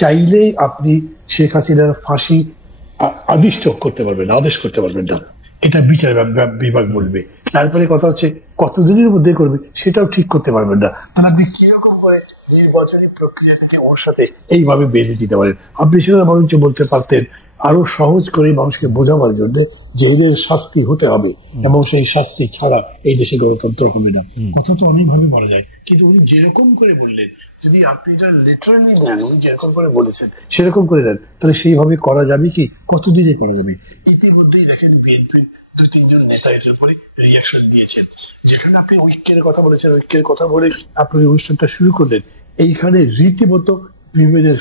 চাইলেই আপনি শেখ হাসিনার ফাঁসি আদিষ্ট করতে পারবেন, আদেশ করতে পারবেন না, এটা বিচার বিভাগ বলবে। তারপরে কথা হচ্ছে কতদিনের মধ্যে করবে সেটাও ঠিক করতে পারবেন না। তাহলে আপনি কিরকম করে নির্বাচনী প্রক্রিয়া থেকে ওর সাথে এইভাবে বেঁধে দিতে পারেন? আপনি সেটা বরঞ্চ বলতে পারতেন আরো সহজ করে মানুষকে বোঝাবার জন্য যে এদের শাস্তি হতে হবে এবং সেই শাস্তি ছাড়া এই দেশে গণতন্ত্র হবে না। কথা তো অনেকভাবে বলা যায়, কিন্তু উনি যেরকম করে বললেন, যদি আপনি এটা লিটারালি নেন, উনি যেরকম করে বলেছেন সেরকম করে নেন, তাহলে সেইভাবে করা যাবে কি? কতদিনে করা যাবে? ইতিমধ্যেই দেখেন বিএনপির 2-3 জন নেতা এটার উপরে রিয়াকশন দিয়েছেন। যেখানে আপনি ঐক্যের কথা বলেছেন, ঐক্যের কথা বলে আপনি অনুষ্ঠানটা শুরু করলেন, এইখানে রীতিমতো বিভেদের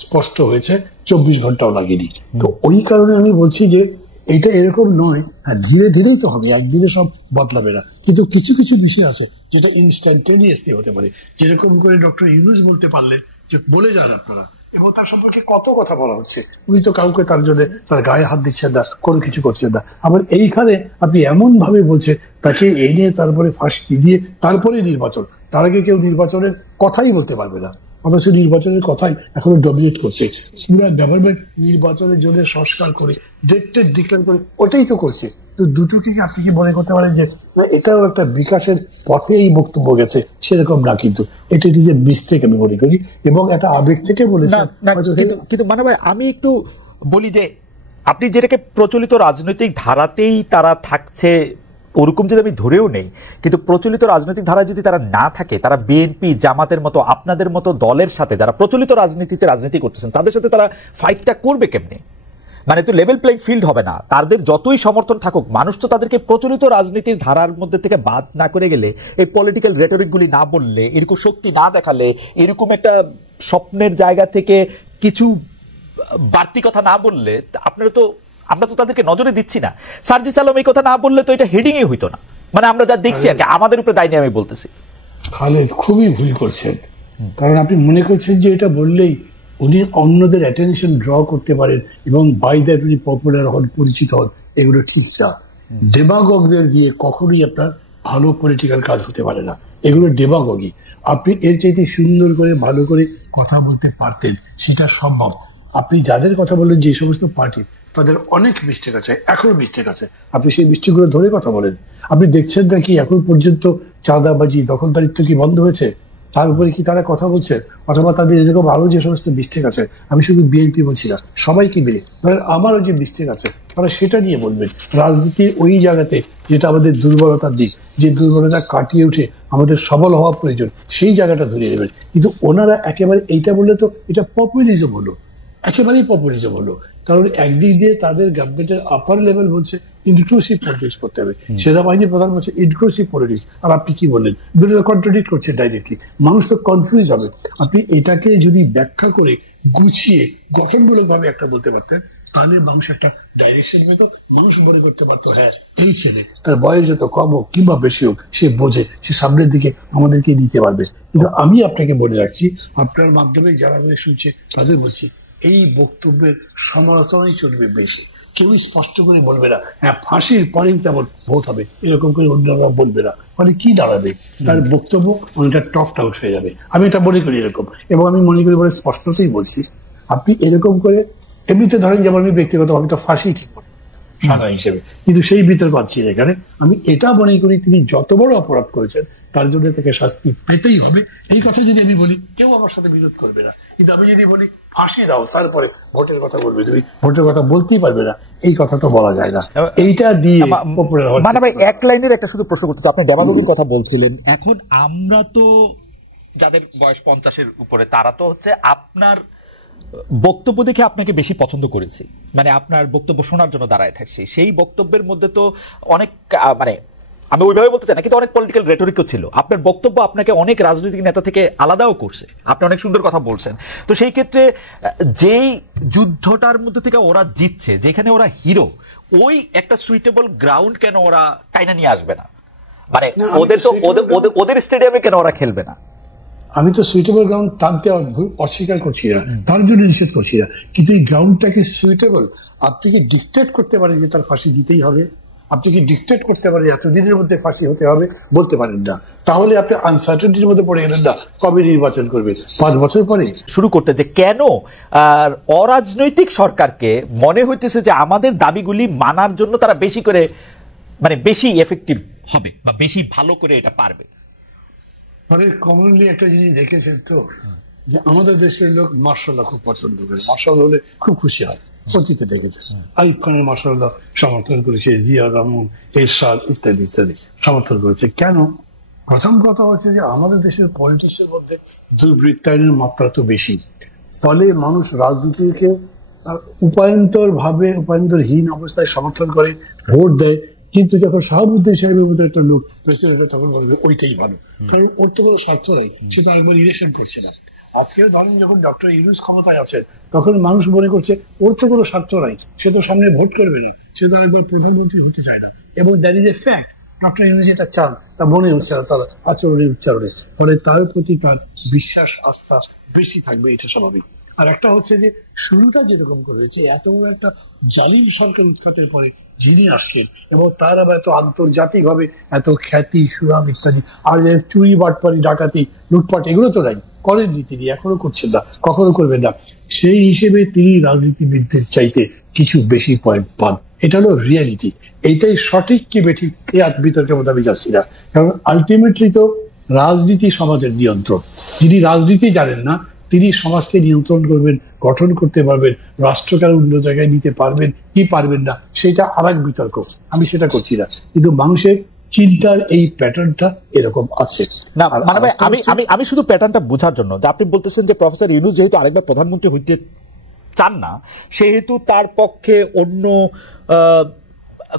স্পষ্ট হয়েছে, 24 ঘন্টাও লাগেনি। তো ওই কারণে আমি বলছি যে এটা এরকম নয়, হ্যাঁ ধীরে ধীরেই তো হবে, একদিনে সব বদলাবে না। কিন্তু কিছু কিছু বিষয় আছে যেটা ইনস্ট্যান্টানিয়াসলি হতে পারে, যেরকম করে ডক্টর ইউনূস বলতে পারলেন যে বলে যান আপনারা, এবং তার সম্পর্কে কত কথা বলা হচ্ছে। উনি তো কাউকে তার জন্য তার গায়ে হাত দিচ্ছেন না, কোনো কিছু করছেন না। আবার এইখানে আপনি এমন ভাবে বলছে তাকে এনে তারপরে ফাঁসি দিয়ে তারপরে নির্বাচন, তার আগে কেউ নির্বাচনের কথাই বলতে পারবে না, অথচ নির্বাচনের কথাই এখনো ডমিনেট করছে। পুরা গভর্নমেন্ট নির্বাচনের জন্য সংস্কার করে ডেট ডিক্লেয়ার করে ওটাই তো করছে। তো দুটোকে আপনি কি মনে করতে পারেন যে না এটাও একটা বিকাশের পথে এই বক্তব্য গেছে? সেরকম না, কিন্তু এটা ইজ এ মিস্টেক আমি মনে করি, এবং একটা আবেগ থেকে বলেছে। কিন্তু মানে ভাই আমি একটু বলি যে আপনি যেটাকে প্রচলিত রাজনৈতিক ধারাতেই তারা থাকছে ওরকম যদি আমি ধরেও নেই, কিন্তু প্রচলিত রাজনৈতিক ধারায় যদি তারা না থাকে, তারা বিএনপি জামাতের মতো আপনাদের মতো দলের সাথে যারা প্রচলিত রাজনীতিতে রাজনীতি করতেছেন তাদের সাথে তারা ফাইটটা করবে কেমনে? মানে তো লেভেল প্লেইং ফিল্ড হবে না। তাদের যতই সমর্থন থাকুক, মানুষ তো তাদেরকে প্রচলিত রাজনীতির ধারার মধ্যে থেকে বাদ না করে গেলে, এই পলিটিক্যাল রেটরিক গুলি না বললে, এরকম শক্তি না দেখালে, এরকম একটা স্বপ্নের জায়গা থেকে কিছু বাড়তি কথা না বললে, আমরা তো তাদেরকে নজরে দিচ্ছি না। সার্জিস আলম এই কথা না বললে তো এটা হেডিংই হইতো না। মানে আমরা যা দেখছি আর কি, আমাদের উপরে দায় নিয়ে আমি বলতেছি। খালেদ খুবই ভুল করছেন, কারণ আপনি মনে করছেন যে এটা বললেই উনি অন্যদের অ্যাটেনশন ড্র করতে পারেন এবং বাই দ্যাট উনি পপুলার হন, পরিচিত হন। এগুলো ঠিক না। ডেমাগগদের দিয়ে কখনোই আপনার ভালো পলিটিক্যাল কাজ হতে পারে না, এগুলো ডেমাগগি। আপনি এর চাইতে সুন্দর করে ভালো করে কথা বলতে পারতেন, সেটা সম্ভব। আপনি যাদের কথা বললেন যে সমস্ত পার্টি, তাদের অনেক মিস্টেক আছে, এখনো মিস্টেক আছে, আপনি সেই মিস্টেকগুলো ধরে কথা বলেন। আপনি দেখছেন নাকি এখন পর্যন্ত চাঁদাবাজি, দখলদারিত্ব কি বন্ধ হয়েছে? তার উপরে কি তারা কথা বলছে? অথবা তাদের এরকম আরো যে সমস্ত মিস্টেক আছে, আমি শুধু বিএনপি বলছি না, সবাইকে মিলে ধরেন আমারও যে মিস্টেক আছে তারা সেটা নিয়ে বলবেন। রাজনীতির ওই জায়গাতে যেটা আমাদের দুর্বলতার দিক, যে দুর্বলতা কাটিয়ে উঠে আমাদের সবল হওয়া প্রয়োজন, সেই জায়গাটা ধরিয়ে দেবেন। কিন্তু ওনারা একেবারে এইটা বললে তো এটা পপুলিজম হলো, একেবারেই পপুলিজম হলো। কারণ একদিক দিয়ে তাদের গভর্নমেন্টের আপার লেভেল বলছে ইনক্লুসিভ পলিটিক্স করতে হবে, সেনাবাহিনী প্রধান বলছে ইনক্লুসিভ পলিটিক্স, আর আপনি কি বললেন? দুটো কন্ট্রাডিক্ট করছে ডাইরেক্টলি, মানুষ তো কনফিউজ হবে। আপনি এটাকে যদি ব্যাখ্যা করে গুছিয়ে গঠনমূলক ভাবে একটা বলতে পারতেন, তাহলে মানুষ একটা ডাইরেকশন পেত, মানুষ মনে করতে পারতো হ্যাঁ এই ছেলে, তার বয়স যত কম হোক কিংবা বেশি হোক, সে বোঝে, সে সামনের দিকে আমাদেরকে নিতে পারবে। কিন্তু আমি আপনাকে বলে রাখছি, আপনার মাধ্যমে যারা শুনছে তাদের বলছি, এই বক্তব্যের সমালোচনাই চলবে বেশি। কেউ স্পষ্ট করে বলবে না হ্যাঁ ফাঁসির পরেই তেমন ভোট হবে, এরকম করে অন্যরা বলবে না। মানে কি দাঁড়াবে? তার বক্তব্য অনেকটা টকড আউট হয়ে যাবে। আমি এটা মনে করি এরকম, এবং আমি মনে করি বলে স্পষ্টতই বলছি, আপনি এরকম করে এমনিতে ধরেন যেমন আমি ব্যক্তিগতভাবে তো ফাঁসি ঠিক করি সাজা হিসেবে, কিন্তু সেই বিতর্ক আছে এখানে। আমি এটা মনে করি তিনি যত বড় অপরাধ করেছেন তার জন্য তাকে শাস্তি পেতেই হবে। এই কথা যদি আমি বলি কেউ আমার সাথে বিরোধ করবে না, কিন্তু আমি যদি বলি ফাঁসি দাও তারপরে ভোটের কথা বলবে, তুমি ভোটের কথা বলতেই পারবে না, এই কথা তো বলা যায় না। এইটা দিয়ে মানে ভাই এক লাইনের একটা শুধু প্রশ্ন করতে, আপনি ডেমাগোগির কথা বলছিলেন। এখন আমরা তো যাদের বয়স 50-এর উপরে, তারা তো হচ্ছে আপনার বক্তব্য দেখে আপনাকে বেশি পছন্দ করেছি, মানে আপনার বক্তব্য শোনার জন্য দাঁড়ায় থাকছি। সেই বক্তব্যের মধ্যে তো অনেক, মানে আমি ওইভাবে বলতে চাই না, কিন্তু অনেক পলিটিক্যাল রেটরিকও ছিল। আপনার বক্তব্য আপনাকে অনেক রাজনৈতিক নেতা থেকে আলাদাও করছে, আপনি অনেক সুন্দর কথা বলছেন। তো সেই ক্ষেত্রে যেই যুদ্ধটার মধ্যে থেকে ওরা জিতছে, যেখানে ওরা হিরো, ওই একটা সুইটেবল গ্রাউন্ড কেন ওরা টাইনা নিয়ে আসবে না? মানে ওদের তো ওদের স্টেডিয়ামে কেন ওরা খেলবে না? আমি তো সুইটেবল গ্রাউন্ড টানতে অস্বীকার করছি না, তার জন্য নিষেধ করছি না, কিন্তু এই গ্রাউন্ডটাকে সুইটেবল আপনি কি ডিকটেট করতে পারেন যে তার ফাঁসি দিতেই হবে? আপনি কি ডিকটেট করতে পারেন এতদিনের মধ্যে ফাঁসি হতে হবে? বলতে পারেন না। তাহলে আপনি আনসার্টেনিটির মধ্যে পড়ে গেলেন না, কবে নির্বাচন করবে? 5 বছর পরে। শুরু করতে যে কেন অরাজনৈতিক সরকারকে মনে হইতেছে যে আমাদের দাবিগুলি মানার জন্য তারা বেশি করে মানে বেশি এফেক্টিভ হবে বা বেশি ভালো করে এটা পারবে। মানে কমনলি একটা জিনিস দেখেছেন তো, যে আমাদের দেশের লোক মার্শাল্লাহ খুব পছন্দ করে, মার্শাল হলে খুব খুশি হয়। অতীতে দেখেছে আইয়ুব খানের মার্শাল্লাহ সমর্থন করেছে, জিয়া রহমান, এরশাদ ইত্যাদি ইত্যাদি সমর্থন করেছে। কেন? প্রথম কথা হচ্ছে যে আমাদের দেশের পলিটিক্সের মধ্যে দুর্বৃত্তায়নের মাত্রা তো বেশি, ফলে মানুষ রাজনীতিকে উপায়ন্তরহীন অবস্থায় সমর্থন করে, ভোট দেয়। কিন্তু যখন শাহাবুদ্দিন সাহেবের মধ্যে একটা লোক প্রেসিডেন্ট, তখন বলবে ওইটাই ভালো, কারণ ওর তো কোনো স্বার্থ নাই, সে তো আরেকবার ইলেকশন করছে না। আজকে ধরেন যখন ডক্টর ইউনূস ক্ষমতায় আছেন, তখন মানুষ মনে করছে ওর তো কোনো স্বার্থ নাই, সে তো সামনে ভোট করবে না, সে তো আরেকবার প্রধানমন্ত্রী হতে চায় না। এবং that is a fact, doctor Yunus এটা চান, তা মনে হচ্ছে না তার আচরণে উচ্চারণে, ফলে তার প্রতি তার বিশ্বাস আস্থা বেশি থাকবে, এটা স্বাভাবিক। আর একটা হচ্ছে যে শুরুটা যেরকম করেছে, এত বড় একটা জালিম সরকার উৎখাতের পরে যিনি আসছেন, এবং তার আবার এত আন্তর্জাতিক ভাবে এত খ্যাতি সুনাম ইত্যাদি, আর চুরি বাটপারি ডাকাতি লুটপাট এগুলো তো নাই, করেননি তিনি, এখনো করছেন না, কখনো করবেন না। সেই হিসেবে তিনি রাজনীতিবিদদের চাইতে কিছু বেশি পয়েন্ট পান, এটা হলো রিয়ালিটি। এইটাই সঠিক কি বেঠিক বিতর্কের মধ্যে আমি যাচ্ছি না, কারণ আলটিমেটলি তো রাজনীতি সমাজের নিয়ন্ত্রণ। যিনি রাজনীতি জানেন না, তিনি সমাজকে নিয়ন্ত্রণ করবেন, গঠন করতে পারবেন, রাষ্ট্রকে অন্য জায়গায় নিতে পারবেন কি পারবেন না, সেটা আর এক বিতর্ক, আমি সেটা করছি না। কিন্তু মানুষের চিন্তার এই প্যাটার্নটা এরকম আছে না। মানে ভাই আমি শুধু প্যাটার্নটা বোঝার জন্য, যে আপনি বলতেছেন যে প্রফেসর ইউনূস যেহেতু আরেকবার প্রধানমন্ত্রী হইতে চান না, সেহেতু তার পক্ষে অন্য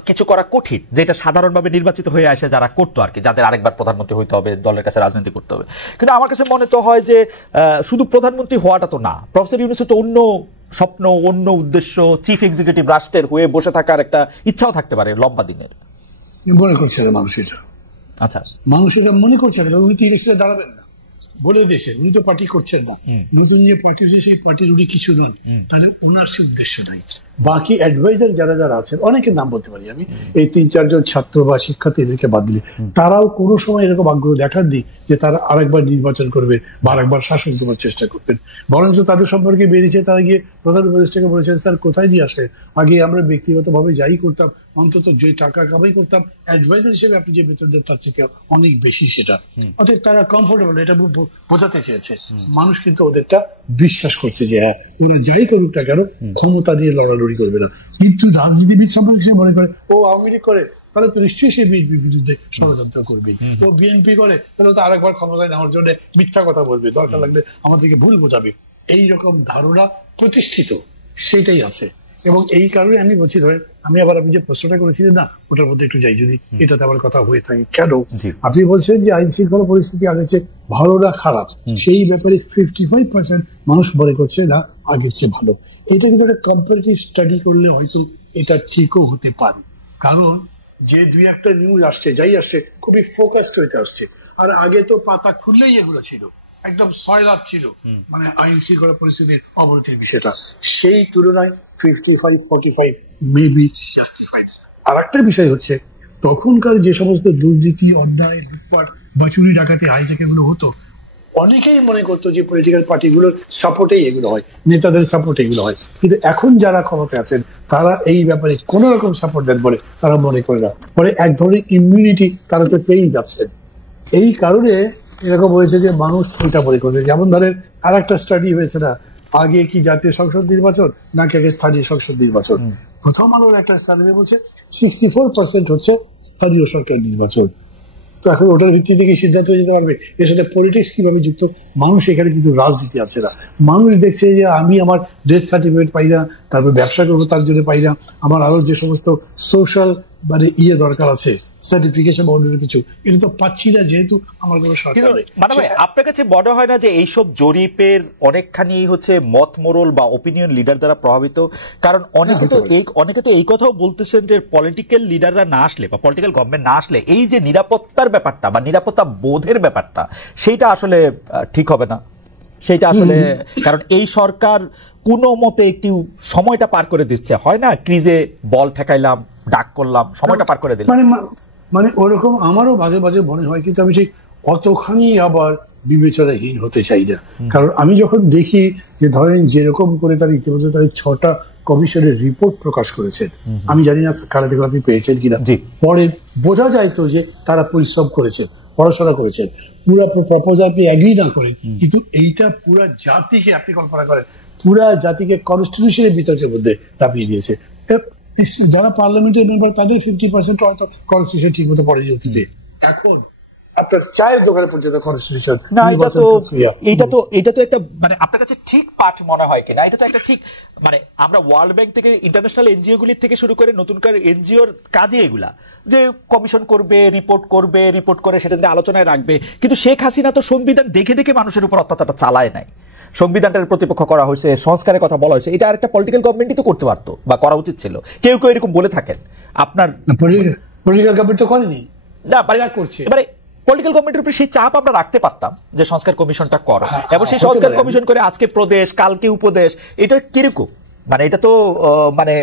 কিছু করা কঠিন, যেটা সাধারণভাবে নির্বাচিত হয়ে আসে যারা করতো আর কি, যাদের আরেকবার প্রধানমন্ত্রী হইতে হবে, দলের কাছে রাজনীতি করতে হবে। কিন্তু আমার কাছে মনে তো হয় যে শুধু প্রধানমন্ত্রী হওয়াটা তো না, প্রফেসর ইউনূসের তো অন্য স্বপ্ন, অন্য উদ্দেশ্য, চিফ এক্সিকিউটিভ রাষ্ট্রের হয়ে বসে থাকার একটা ইচ্ছাও থাকতে পারে লম্বা দিনের। মনে করছে না মানুষ এটা। আচ্ছা, মানুষ এটা মনে করছে না, উনি তো ইলেকশনে দাঁড়াবেন না বলে দেশে, উনি তো পার্টি করছেন না, নতুন যে পার্টি সেই পার্টির উনি কিছু নন, তাহলে ওনার সে উদ্দেশ্য নাই। বাকি অ্যাডভাইজার যারা যারা আছেন, অনেকের নাম বলতে পারি আমি, এই 3-4 জন ছাত্র বা শিক্ষার্থী, এদেরকে বাদ দিলে তারাও কোনো সময় এরকম আগ্রহ দেখাননি যে তারা আরেকবার নির্বাচন করবে বা আরেকবার শাসন দেওয়ার চেষ্টা করবেন। বরঞ্চ তাদের সম্পর্কে বেরিয়েছে, তারা গিয়ে প্রধান উপদেষ্টাকে বলেছেন, স্যার কোথায় দিয়ে আসে, আগে আমরা ব্যক্তিগতভাবে যাই করতাম, অন্তত যে টাকা কামাই করতাম অ্যাডভাইজার হিসেবে আপনি যে বেতন দেন তার থেকে অনেক বেশি সেটা। অতএব তারা কমফোর্টেবল, এটা বোঝাতে চেয়েছে। মানুষ কিন্তু ওদেরটা বিশ্বাস করছে যে হ্যাঁ, ওরা যাই করুক না কেন ক্ষমতা দিয়ে লড়ালড়ি করবে না। কিন্তু রাজনীতিবিদ সম্পর্কে সে মনে করে ও আওয়ামী লীগ করে, তাহলে তো নিশ্চয়ই সে বিএনপির বিরুদ্ধে ষড়যন্ত্র করবেই। ও বিএনপি করে, তাহলে তো আরেকবার ক্ষমতায় নেওয়ার জন্য মিথ্যা কথা বলবে, দরকার লাগলে আমাদেরকে ভুল বোঝাবে। এইরকম ধারণা প্রতিষ্ঠিত, সেটাই আছে। এবং এই কারণে আমি বলছি, ধরেন আমি আবার আপনি যে প্রশ্নটা করেছিলেন না, ওটার মধ্যে একটু যাই, যদি এটাতে আবার কথা হয়ে থাকে। কেন আপনি বলছেন যে আইন শৃঙ্খলা পরিস্থিতি আগের চেয়ে ভালো না খারাপ, সেই ব্যাপারে 55% মানুষ মনে করছে না আগের চেয়ে ভালো। এটা কিন্তু একটা কম্পারেটিভ স্টাডি করলে হয়তো এটা ঠিকও হতে পারে, কারণ যে 2-1টা নিউজ আসছে, যাই আসছে খুবই ফোকাসড হইতে আসছে। আর আগে তো পাতা খুললেই এগুলো ছিল, একদম সয়লাভ ছিল, মানে আইন শৃঙ্খলা পরিস্থিতির অবনতির বিষয়টা। সেই তুলনায় 55-45 মেবি জাস্টিফাইড। আর একটা বিষয় হচ্ছে, তখনকার যে সমস্ত দুর্নীতি, অন্যায়, লুটপাট বা চুরি ডাকাতি, হাইজ্যাক এগুলো হতো, অনেকেই মনে করতো যে পলিটিক্যাল পার্টিগুলোর সাপোর্টেই এগুলো হয়, নেতাদের সাপোর্টে এগুলো হয়। কিন্তু এখন যারা ক্ষমতায় আছেন তারা এই ব্যাপারে কোন রকম সাপোর্ট দেন বলে তারা মনে করে না, পরে এক ধরনের ইমিউনিটি তারা তো পেয়েই যাচ্ছেন। এই কারণে এরকম হয়েছে যে মানুষ এটা মনে করবে। যেমন ধরেন আর একটা স্টাডি হয়েছে না, আগে কি জাতীয় সংসদ নির্বাচন নাকি আগে স্থানীয় সংসদ নির্বাচন। প্রথম আলোর একটা সার্ভে বলছে 64% হচ্ছে স্থানীয় সরকার নির্বাচন। তো এখন ওটার ভিত্তি থেকে সিদ্ধান্ত যেতে পারবে এর সাথে পলিটিক্স কিভাবে যুক্ত। মানুষ এখানে কিন্তু রাজনীতি আছে না, মানুষ দেখছে যে আমি আমার ডেথ সার্টিফিকেট পাই না, তারপর ব্যবসা করবো তার জন্য পাই না, আমার আরো যে সমস্ত সোশ্যাল মানে দরকার আছে, সার্টিফিকেশন বা অন্য কিছু, এটা তো পাচ্ছি না, যেহেতু আমার কোনো সরকার নেই। মানে ভাই, আপনার কাছে মনে হয় না যে এইসব জরিপের অনেকখানি হচ্ছে মত মোরল বা ওপিনিয়ন লিডার দ্বারা প্রভাবিত? কারণ অনেকে তো এই কথাও বলতেছেন যে পলিটিক্যাল লিডাররা না আসলে বা পলিটিক্যাল গভর্নমেন্ট না আসলে এই যে নিরাপত্তার ব্যাপারটা বা নিরাপত্তা বোধের ব্যাপারটা, সেইটা আসলে ঠিক হবে না। সেইটা আসলে, কারণ এই সরকার কোনো মতে একটু সময়টা পার করে দিচ্ছে, হয় না, ক্রিজে বল ঠেকাইলাম, ডাক করলাম, সময়টা পার করে দিলাম। মানে মানে ওরকম আমারও মাঝে মাঝে মনে হয়, কিন্তু আমি ঠিক অতখানি আবার বিবেচনাহীন হতে চাই না। কারণ আমি যখন দেখি যে ধরেন যেরকম করে তারা ইতিমধ্যে তারা 6টা কমিশনের রিপোর্ট প্রকাশ করেছেন, আমি জানি না কারা দেখুন আপনি পেয়েছেন কিনা, পরে বোঝা যায় তো যে তারা পরিশ্রম করেছেন, পড়াশোনা করেছেন। পুরা প্রপোজাল আপনি এগ্রি না করেন, কিন্তু এইটা পুরা জাতিকে, আপনি কল্পনা করেন, পুরা জাতিকে কনস্টিটিউশনের বিতর্কের মধ্যে চাপিয়ে দিয়েছে। যারা পার্লামেন্টের মেম্বার তাদের 50% হয়তো কনস্টিটিউশন ঠিক মতো পড়ে যেতে। এখন আপনার চায়ের দোকানে পর্যন্ত কনস্টিটিউশন না, এটা তো একটা মানে আপনার কাছে ঠিক পাঠ মনে হয় কিনা, এটা তো একটা ঠিক মানে আমরা ওয়ার্ল্ড ব্যাংক থেকে ইন্টারন্যাশনাল এনজিও গুলির থেকে শুরু করে নতুনকার এনজিওর কাজে এগুলা যে কমিশন করবে, রিপোর্ট করে সেটা নিয়ে আলোচনায় রাখবে। কিন্তু শেখ হাসিনা তো সংবিধান দেখে দেখে মানুষের উপর অত্যাচারটা চালায় নাই। সংবিধানটার প্রতিপক্ষ করা হয়েছে, সংস্কারের কথা বলা হয়েছে, এটা আরেকটা পলিটিক্যাল গভর্নমেন্টই তো করতে পারতো বা করা উচিত ছিল। কেউ কেউ এরকম বলে থাকেন। আপনার পলিটিক্যাল গভর্নমেন্ট তো করেনি, না করছে। এবারে পলিটিক্যাল গভর্নমেন্টের উপরে সেই চাপ আমরা রাখতে পারতাম যে সংস্কার কমিশনটা করো, এবং সেই সংস্কার কমিশন করে আজকে প্রদেশ, কালকে উপদেশ। এটা কিরকম মানে এটা তো মানে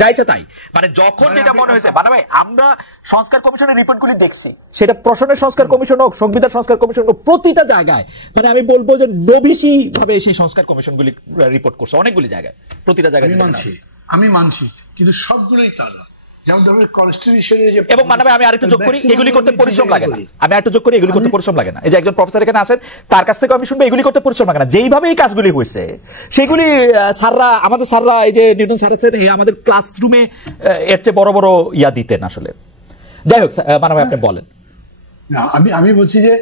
যাইছে তাই, মানে যখন যেটা মনে হয়েছে। বাদা ভাই, আমরা সংস্কার কমিশনের রিপোর্টগুলি দেখছি, সেটা প্রশাসনের সংস্কার কমিশন হোক, সংবিধান সংস্কার কমিশন হোক, প্রতিটা জায়গায় মানে আমি বলবো যে নবিশি ভাবে সেই সংস্কার কমিশনগুলি রিপোর্ট করছে অনেকগুলি জায়গায়, প্রতিটা জায়গায়। আমি মানছি, কিন্তু সবগুলোই তারা যেমন ধরনের কনস্টিটিউশনের যে, এবং মানে আমি আরেকটু যোগ করি, এগুলি করতে পরিশ্রম লাগে না। আমি আরেকটু যোগ করি, এগুলি করতে পরিশ্রম লাগে না। এই যে একজন প্রফেসর এখানে আসেন, তার কাছ থেকে আমি শুনবো, এগুলি করতে পরিশ্রম লাগে না। যেইভাবে এই কাজগুলি হয়েছে সেগুলি স্যাররা, আমাদের স্যাররা, এই যে নিউটন স্যার আছেন, আমাদের ক্লাসরুমে এর চেয়ে বড় বড় ইয়া দিতেন আসলে। যাই হোক, মানে আপনি বলেন না। আমি বলছি যে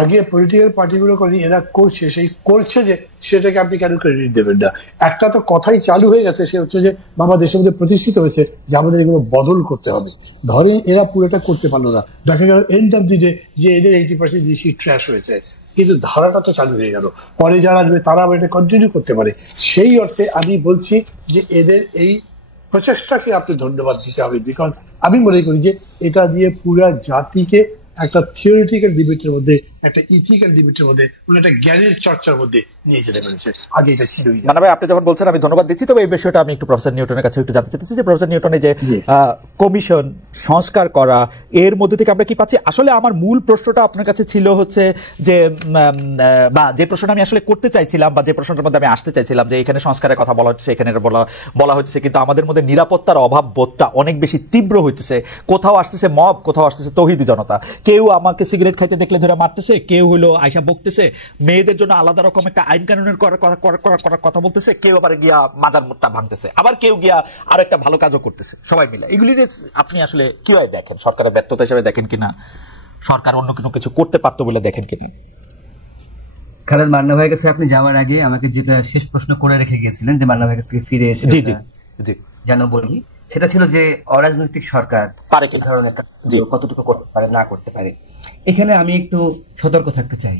আগে পলিটিক্যাল পার্টিগুলো করে এরা করছে, সেই করছে যে সেটাকে আপনি কেন ক্রেডিট দেবেন না? একটা তো কথাই চালু হয়ে গেছে, সে হচ্ছে যে বাবা দেশের মধ্যে প্রতিষ্ঠিত হয়েছে যে আমাদের এগুলো বদল করতে হবে। ধরেন এরা পুরোটা করতে পারলো না, দেখা গেল এন্ড অফ দি ডে যে এদের 80% জিসি ট্র্যাশ হয়েছে, কিন্তু ধারাটা তো চালু হয়ে গেল। পরে যারা আসবে তারা আবার এটা কন্টিনিউ করতে পারে। সেই অর্থে আমি বলছি যে এদের এই প্রচেষ্টাকে আপনি ধন্যবাদ দিতে হবে, বিকজ আমি মনে করি যে এটা দিয়ে পুরা জাতিকে একটা থিওরিটিক্যাল ডিবেটের মধ্যে, একটা ইথিক্যাল ডিবেটের মধ্যে, মানে একটা জ্ঞানের চর্চার মধ্যে নিয়ে যেতে পেরেছে। আগে এটা ছিল না। মানে ভাই, আপনি যখন বলছেন আমি ধন্যবাদ দিচ্ছি, তবে এই বিষয়টা আমি একটু প্রফেসর নিউটনের কাছে একটু জানতে চাইতেছি যে প্রফেসর নিউটনের যে কমিশন সংস্কার করা, এর মধ্যে থেকে আমরা কি পাচ্ছি? আসলে আমার মূল প্রশ্নটা আপনার কাছে ছিল হচ্ছে যে, বা যে প্রশ্নটা আমি আসলে করতে চাইছিলাম, বা যে প্রশ্নটার মধ্যে আমি আসতে চাইছিলাম, যে এখানে সংস্কারের কথা বলা হচ্ছে, এখানে বলা হচ্ছে, কিন্তু আমাদের মধ্যে নিরাপত্তার অভাব বোধটা অনেক বেশি তীব্র হইতেছে। কোথাও আসতেছে মব, কোথাও আসতেছে তৌহিদি জনতা। কেউ আমাকে সিগারেট খাইতে দেখলে ধরে মারতেছে, কেউ হইলো আয়সা বকতেছে, মেয়েদের জন্য আলাদা রকম একটা আইন কানুনের কথা বলতেছে, কেউ আবার গিয়া মাজার মুটটা ভাঙতেছে, আবার কেউ গিয়া আর একটা ভালো কাজও করতেছে, সবাই মিলে। এগুলি আপনি আসলে কিভাবে দেখেন? সরকারের ব্যর্থতা হিসেবে দেখেন কিনা, সরকার অন্য কোনো কিছু করতে পারতো বলে দেখেন কিনা? খালেদ, মান্না ভাইয়ের কাছে আপনি যাওয়ার আগে আমাকে যেটা শেষ প্রশ্ন করে রেখে গিয়েছিলেন, যে মান্না ভাইয়ের কাছ থেকে ফিরে এসে যেন বলি, সেটা ছিল যে অরাজনৈতিক সরকার পারে কি ধরনের কতটুকু করতে পারে, না করতে পারে। এখানে আমি একটু সতর্ক থাকতে চাই।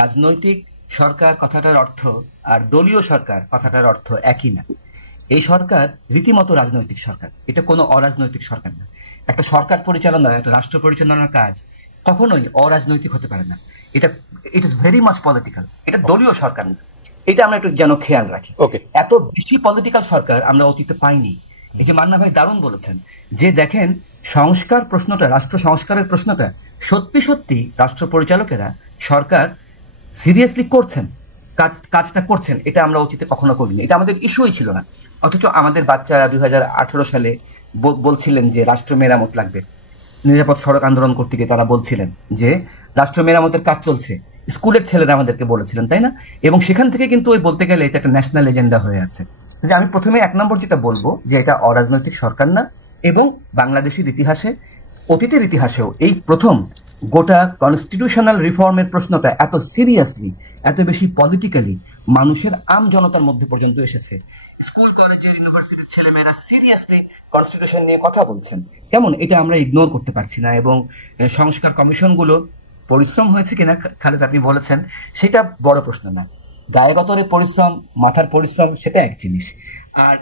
রাজনৈতিক সরকার কথাটার অর্থ আর দলীয় সরকার কথাটার অর্থ একই না। এই সরকার রীতিমতো রাজনৈতিক সরকার, এটা কোনো অরাজনৈতিক সরকার না। একটা সরকার পরিচালনা, একটা রাষ্ট্র পরিচালনার কাজ কখনোই অরাজনৈতিক হতে পারে না। এটা it is very much political. এটা দলীয় সরকার না, এটা আমরা একটু যেন খেয়াল রাখি। এত বেশি পলিটিক্যাল সরকার আমরা অতীতে পাইনি। এই যে মান্না ভাই দারুণ বলেছেন যে দেখেন, সংস্কার প্রশ্নটা, রাষ্ট্র সংস্কারের প্রশ্নটা সত্যি সত্যি রাষ্ট্র পরিচালকেরা, সরকার সিরিয়াসলি করছেন, কাজটা করছেন, এটা আমরা অতীতে কখনো করিনি। এটা আমাদের ইস্যুই ছিল না। অথচ আমাদের বাচ্চারা 2018 সালে বলছিলেন যে রাষ্ট্র মেরামত লাগবে। নিরাপদ সড়ক আন্দোলন করতে গিয়ে তারা বলছিলেন যে রাষ্ট্র মেরামতের কাজ চলছে। স্কুলের ছেলেরা আমাদেরকে বলেছিলেন, তাই না? এবং সেখান থেকে কিন্তু ওই বলতে গেলে এটা একটা ন্যাশনাল এজেন্ডা হয়ে আছে। যে আমি প্রথমে 1 নম্বর যেটা বলবো, যে এটা অরাজনৈতিক সরকার না, এবং বাংলাদেশের ইতিহাসে, অতীতের ইতিহাসেও এই প্রথম গোটা কনস্টিটিউশনাল রিফর্মের প্রশ্নটা এত সিরিয়াসলি, এত বেশি পলিটিক্যালি মানুষের আম জনতার মধ্যে পর্যন্ত এসেছে। স্কুল, কলেজের, ইউনিভার্সিটির ছেলেমেয়েরা সিরিয়াসলি কনস্টিটিউশন নিয়ে কথা বলছেন। কেমন এটা আমরা ইগনোর করতে পারছি না। এবং সংস্কার কমিশনগুলো পরিশ্রম হয়েছে কিনা, খালেদ আপনি বলেছেন, সেটা বড় প্রশ্ন না। গায়ে গতরে পরিশ্রম, মাথার পরিশ্রম, সেটা এক জিনিস, আর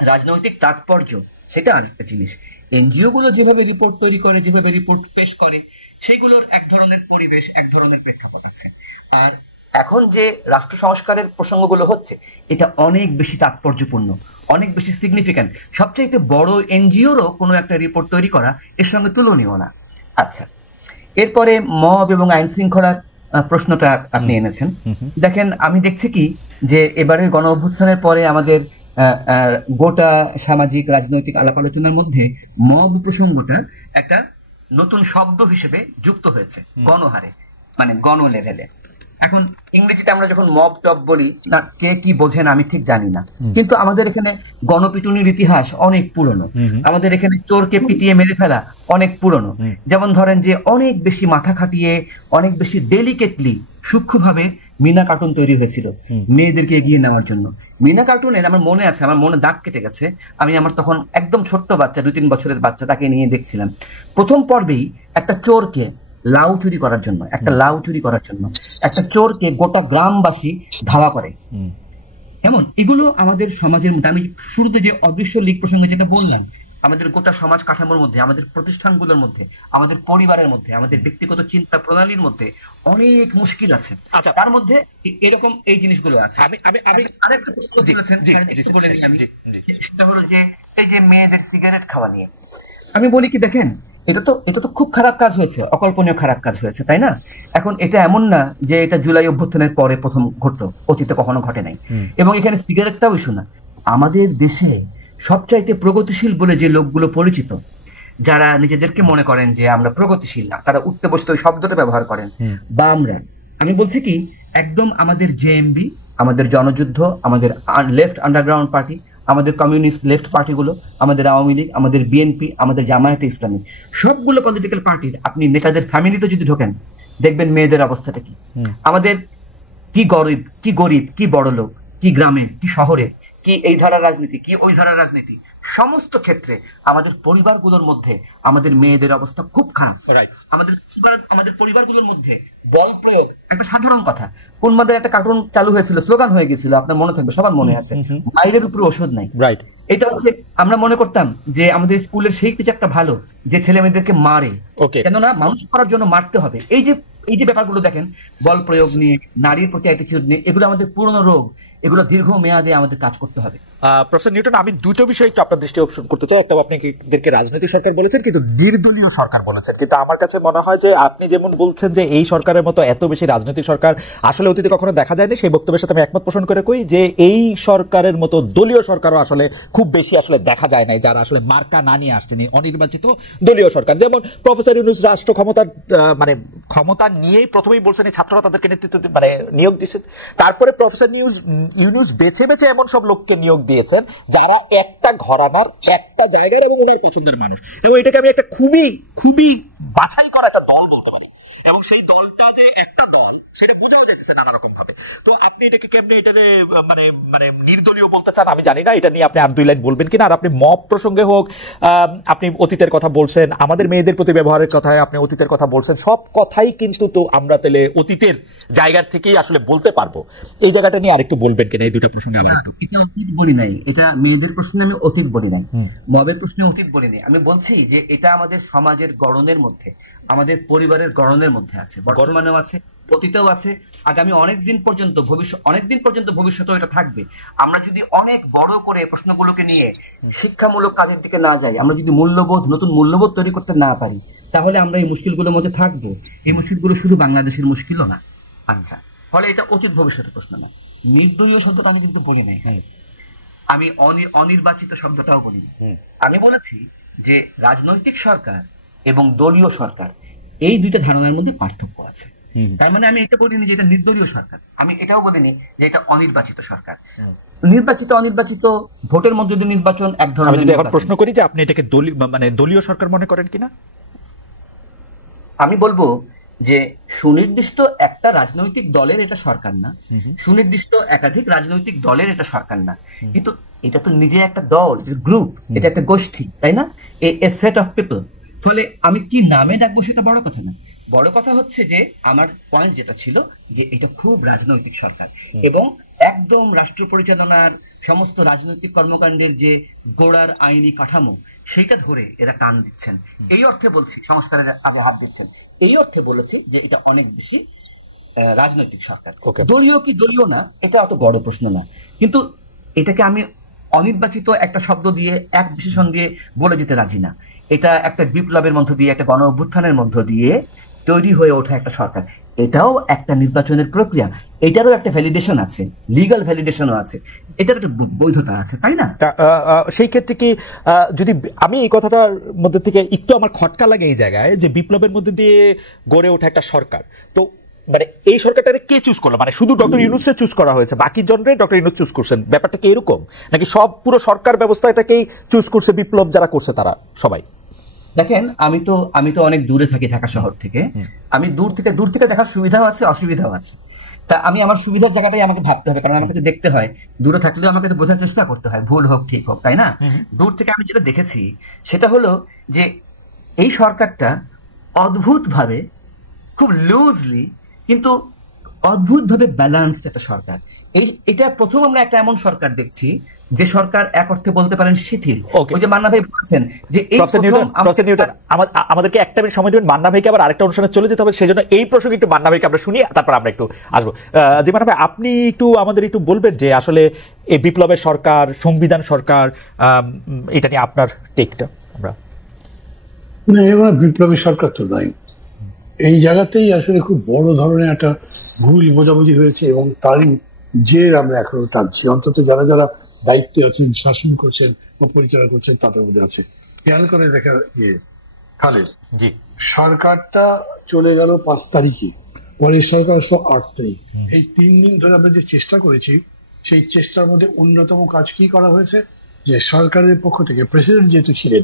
রাজনৈতিক তাৎপর্য সেটা আরেকটা জিনিস। এনজিও গুলো যেভাবে রিপোর্ট তৈরি করে, যেভাবে রিপোর্ট পেশ করে, সেগুলোর এক ধরনের পরিবেশ, এক ধরনের প্রেক্ষাপট আছে। আর এখন যে রাষ্ট্র সংস্কারের প্রসঙ্গগুলো হচ্ছে এটা অনেক বেশি তাৎপর্যপূর্ণ, অনেক বেশি সিগনিফিক্যান্ট। সবচাইতে বড় এনজিওরও কোনো একটা রিপোর্ট তৈরি করা এর সঙ্গে তুলনীয় না। আচ্ছা, এরপরে মব এবং আইন শৃঙ্খলার প্রশ্নটা আপনি এনেছেন। দেখেন, আমি দেখছি কি যে এবারের গণ অভ্যুত্থানের পরে আমাদের গোটা সামাজিক রাজনৈতিক আলাপ আলোচনার মধ্যে মব প্রসঙ্গটা একটা নতুন শব্দ হিসেবে যুক্ত হয়েছে গণহারে, মানে গণ লেভেলে। এখন ইংরেজিতে আমরা যখন মব টব বলি না, কে কি বোঝেন আমি ঠিক জানি না, কিন্তু আমাদের এখানে গণপিটুনির ইতিহাস অনেক পুরনো, আমাদের এখানে চোরকে পিটিয়ে মেরে ফেলা অনেক পুরনো। যেমন ধরেন যে অনেক বেশি মাথা খাটিয়ে, অনেক বেশি ডেলিকেটলি, সূক্ষ্মভাবে মিনা কার্টুন তৈরি হয়েছিল মেয়েদেরকে এগিয়ে নেওয়ার জন্য। মিনা কার্টুনের আমার মনে আছে, আমার মনে দাগ কেটে গেছে। আমি আমার তখন একদম ছোট্ট বাচ্চা, 2-3 বছরের বাচ্চা, তাকে নিয়ে দেখছিলাম। প্রথম পর্বেই একটা চোরকে লাউ চুরি করার জন্য, একটা চোরকে গোটা গ্রামবাসী ধাওয়া করে। এমন এগুলো আমাদের সমাজের মধ্যে, আমি শুরুতে যে অদৃশ্য লীগ প্রসঙ্গে যেটা বললাম, আমাদের গোটা সমাজ কাঠামোর মধ্যে, আমাদের প্রতিষ্ঠানগুলোর মধ্যে, আমাদের পরিবারের মধ্যে, আমাদের ব্যক্তিগত চিন্তা প্রণালীর মধ্যে অনেক মুশকিল আছে। আচ্ছা, তার মধ্যে এরকম এই জিনিসগুলো আছে। আমি আরেকটা প্রশ্ন বলেছেন, সেটা হলো যে এই যে মেয়েদের সিগারেট খাওয়া নিয়ে আমি বলি কি, দেখেন এটা তো খুব খারাপ কাজ হয়েছে, অকল্পনীয় খারাপ কাজ হয়েছে, তাই না? এখন এটা এমন না যে এটা জুলাই অভ্যুত্থানের পরে প্রথম ঘটলো, অতীতে কখনো ঘটে নাই। এবং এখানে সিগারেটটাও ইস্যু না। আমাদের দেশে সবচাইতে প্রগতিশীল বলে যে লোকগুলো পরিচিত, যারা নিজেদেরকে মনে করেন যে আমরা প্রগতিশীল না, তারা উঠতে বসতে ওই শব্দটা ব্যবহার করেন, বা আমি বলছি কি, একদম আমাদের জেএমবি, আমাদের জনযুদ্ধ, আমাদের লেফট আন্ডারগ্রাউন্ড পার্টি, আমাদের কমিউনিস্ট লেফট পার্টিগুলো, আমাদের আওয়ামী লীগ, আমাদের বিএনপি, আমাদের জামায়াতে ইসলামী, সবগুলো পলিটিক্যাল পার্টির আপনি নেতাদের ফ্যামিলিতে যদি ঢোকেন, দেখবেন মেয়েদের অবস্থাটা কি। আমাদের কি গরিব, কি বড় লোক, কি গ্রামে, কি শহরে, কি এই ধারার রাজনীতি, কি ওই ধারার রাজনীতি, সমস্ত ক্ষেত্রে আমাদের পরিবারগুলোর মধ্যে আমাদের মেয়েদের অবস্থা খুব খারাপ। আমাদের পরিবারগুলোর মধ্যে বল প্রয়োগ, একটা সাধারণ কথা, উন্মাদের একটা কার্টুন চালু হয়েছিল, স্লোগান হয়ে গেছিল, আপনার মনে থাকবে, সবার মনে আছে, মায়ের উপরে ওষুধ নাই। রাইট। এটা হচ্ছে আমরা মনে করতাম যে আমাদের স্কুলের সেই টিচারটা ভালো, যে ছেলে মেয়েদেরকে মারে, কেননা মানুষ করার জন্য মারতে হবে। এই যে ব্যাপারগুলো দেখেন, বল প্রয়োগ নিয়ে, নারীর প্রতি অ্যাটিটিউড নিয়ে, এগুলো আমাদের পুরনো রোগ, এগুলো দীর্ঘ মেয়াদে আমাদের কাজ করতে হবে। প্রফেসর নিউটন, আমি দুটো বিষয় একটু আপনার দৃষ্টি আকর্ষণ করতে চাই। একটা, আপনাদেরকে রাজনৈতিক সরকার বলেছেন, কিন্তু নির্দলীয় সরকার বলেছেন। কিন্তু আমার কাছে মনে হয় যে আপনি যেমন বলছেন যে এই সরকারের মতো এত বেশি রাজনৈতিক সরকার আসলে অতীতে কখনো দেখা যায়নি, সেই বক্তব্যের সাথে আমি একমত পোষণ করে কই যে এই সরকারের মতো দলীয় সরকারও আসলে খুব বেশি আসলে দেখা যায় নাই, যারা আসলে মার্কা না নিয়ে আসছেন, অনির্বাচিত দলীয় সরকার। যেমন প্রফেসর ইউনূস রাষ্ট্র ক্ষমতা নিয়েই প্রথমেই বলছেন ছাত্ররা তাদেরকে নেতৃত্ব নিয়োগ দিচ্ছেন। তারপরে প্রফেসর ইউনূস বেছে বেছে এমন সব লোককে নিয়োগ দিয়েছেন যারা একটা ঘরানার, একটা জায়গার এবং ওনার পছন্দের মানুষ, এবং এটাকে আমি একটা খুবই খুবই বাছাই করা একটা দল বলতে পারি। এবং সেই দলটা যে একটা দল সেটা বোঝাও যাচ্ছে নানা রকম ভাবে। তো আপনি এটাকে কেমনে এটাকে মানে নির্দলীয় বলতে চান আমি জানি না, এটা নিয়ে আপনি আর দুই লাইন বলবেন কিনা। আর আপনি মব প্রসঙ্গে হোক, আপনি অতীতের কথা বলছেন, আমাদের মেয়েদের প্রতি ব্যবহারের কথায় আপনি অতীতের কথা বলছেন, সব কথাই কিন্তু তো আমরা তাহলে অতীতের জায়গার থেকেই আসলে বলতে পারবো। এই জায়গাটা নিয়ে আরেকটু বলবেন কিনা এই দুটো প্রসঙ্গে? আমি অতীত বলি নাই, এটা মেয়েদের প্রশ্নে আমি অতীত বলি নাই, মবের প্রশ্নে অতীত বলি নাই। আমি বলছি যে এটা আমাদের সমাজের গড়নের মধ্যে, আমাদের পরিবারের গড়নের মধ্যে আছে, বর্তমানেও আছে, অতীতেও আছে, আগামী অনেকদিন পর্যন্ত ভবিষ্যতেও এটা থাকবে। আমরা যদি অনেক বড় করে প্রশ্নগুলোকে নিয়ে শিক্ষামূলক কাজের দিকে না যাই, আমরা যদি নতুন মূল্যবোধ তৈরি করতে না পারি, তাহলে আমরা এই মুশকিলগুলোর মধ্যে থাকবো। এই মুশকিলগুলো শুধু বাংলাদেশের মুশকিলও না। আচ্ছা, ফলে এটা অতীত ভবিষ্যতের প্রশ্ন না। নির্দলীয় শব্দটা আমি কিন্তু বলে নাই, আমি অনির্বাচিত শব্দটাও বলি। আমি বলেছি যে রাজনৈতিক সরকার এবং দলীয় সরকার, এই দুইটা ধারণার মধ্যে পার্থক্য আছে। তার মানে আমি এটা বলিনি যে এটা নির্দলীয় সরকার, আমি এটাও বলিনি যে এটা অনির্বাচিত সরকার। নির্বাচিত অনির্বাচিত ভোটের মধ্যে যদি নির্বাচন এক ধরনের। আমি যদি এখন প্রশ্ন করি যে আপনি এটাকে দলীয় সরকার মনে করেন কিনা, আমি বলবো যে সুনির্দিষ্ট একটা রাজনৈতিক দলের এটা সরকার না, সুনির্দিষ্ট একাধিক রাজনৈতিক দলের এটা সরকার না, কিন্তু এটা তো নিজে একটা দল, গ্রুপ, এটা একটা গোষ্ঠী, তাই না? এ সেট অফ পিপল। ফলে আমি কি নামে ডাকবো সেটা বড় কথা না, বড় কথা হচ্ছে যে আমার পয়েন্ট যেটা ছিল যে এটা খুব রাজনৈতিক সরকার, এবং একদম রাষ্ট্র পরিচালনার সমস্ত রাজনৈতিক কর্মকাণ্ডের যে গোড়ার আইনি কাঠামো সেইটা ধরে এরা টান দিচ্ছেন। এই অর্থে বলছি সংস্কারের কাজে হাত দিচ্ছেন, এই অর্থে বলেছি যে এটা অনেক বেশি রাজনৈতিক সরকার। দলীয় কি দলীয় না, এটা অত বড় প্রশ্ন না, কিন্তু এটাকে আমি অনির্বাচিত একটা শব্দ দিয়ে, এক বিশেষণ দিয়ে বলে যেতে রাজি না। এটা একটা বিপ্লবের মধ্য দিয়ে, একটা গণ অভ্যুত্থানের মধ্য দিয়ে তৈরি হয়ে ওঠা একটা সরকার। এটাও একটা নির্বাচনের প্রক্রিয়া, এটারও একটা ভ্যালিডেশন আছে, লিগ্যাল ভ্যালিডেশনও আছে, এটার একটা বৈধতা আছে, তাই না? সেই ক্ষেত্রে কি যদি আমি এই কথাটার মধ্যে থেকে একটু আমার খটকা লাগে এই জায়গায়, যে বিপ্লবের মধ্যে দিয়ে গড়ে ওঠা একটা সরকার, তো মানে এই সরকারটাকে কে চুজ করলো? মানে শুধু ডক্টর ইউনূসকে চুজ করা হয়েছে, বাকি জনরে ডক্টর ইউনূস চুজ করছেন, ব্যাপারটা কি এরকম নাকি সব পুরো সরকার ব্যবস্থা এটাকেই চুজ করছে, বিপ্লব যারা করছে তারা সবাই? দেখেন, আমি তো অনেক দূরে থাকি ঢাকা শহর থেকে, আমি দূর থেকে দেখার সুবিধাও আছে, অসুবিধাও আছে। তা আমি আমার সুবিধার জায়গাটাই আমাকে ভাবতে হবে, কারণ আমাকে তো দেখতে হয়, দূরে থাকলেও আমাকে তো বোঝার চেষ্টা করতে হয়, ভুল হোক ঠিক হোক, তাই না? দূর থেকে আমি যেটা দেখেছি সেটা হলো যে এই সরকারটা অদ্ভুতভাবে, খুব লুজলি কিন্তু অদ্ভুতভাবে ব্যালেন্সড একটা সরকার। এটা প্রথম আমরা একটা এমন সরকার দেখছি যে সরকার এক অর্থে বলতে পারেন শিথিল। ওই যে মান্না ভাই বলেছেন যে এই আমাদেরকে একটা মিনিট সময় দেবেন, মান্না ভাইকে আবার আরেকটা অনুষ্ঠানে চলে যেতে হবে, সেই জন্য এই প্রসঙ্গে একটু মান্না ভাইকে আমরা শুনি, তারপর আমরা একটু আসবো। যে মান্না ভাই, আপনি একটু আমাদের একটু বলবেন যে আসলে এই বিপ্লবের সরকার, সংবিধান সরকার, এটা নিয়ে আপনার টেকটা। আমরা না, এবার বিপ্লবের সরকার তো নাই, এই জায়গাতেই আসলে খুব বড় ধরনের একটা ভুল বোঝাবুঝি হয়েছে, এবং তারই জের আমরা এখনো টানছি, অন্তত যারা যারা দায়িত্বে আছেন, শাসন করছেন বা পরিচালনা করছেন তাদের মধ্যে আছে। খেয়াল করে দেখা খালেদ, সরকারটা চলে গেল 5 তারিখে, পরের সরকার আসলো 8 তারিখ। এই 3 দিন ধরে আমরা যে চেষ্টা করেছি, সেই চেষ্টার মধ্যে অন্যতম কাজ কি করা হয়েছে, যে সরকারের পক্ষ থেকে প্রেসিডেন্ট যেহেতু ছিলেন,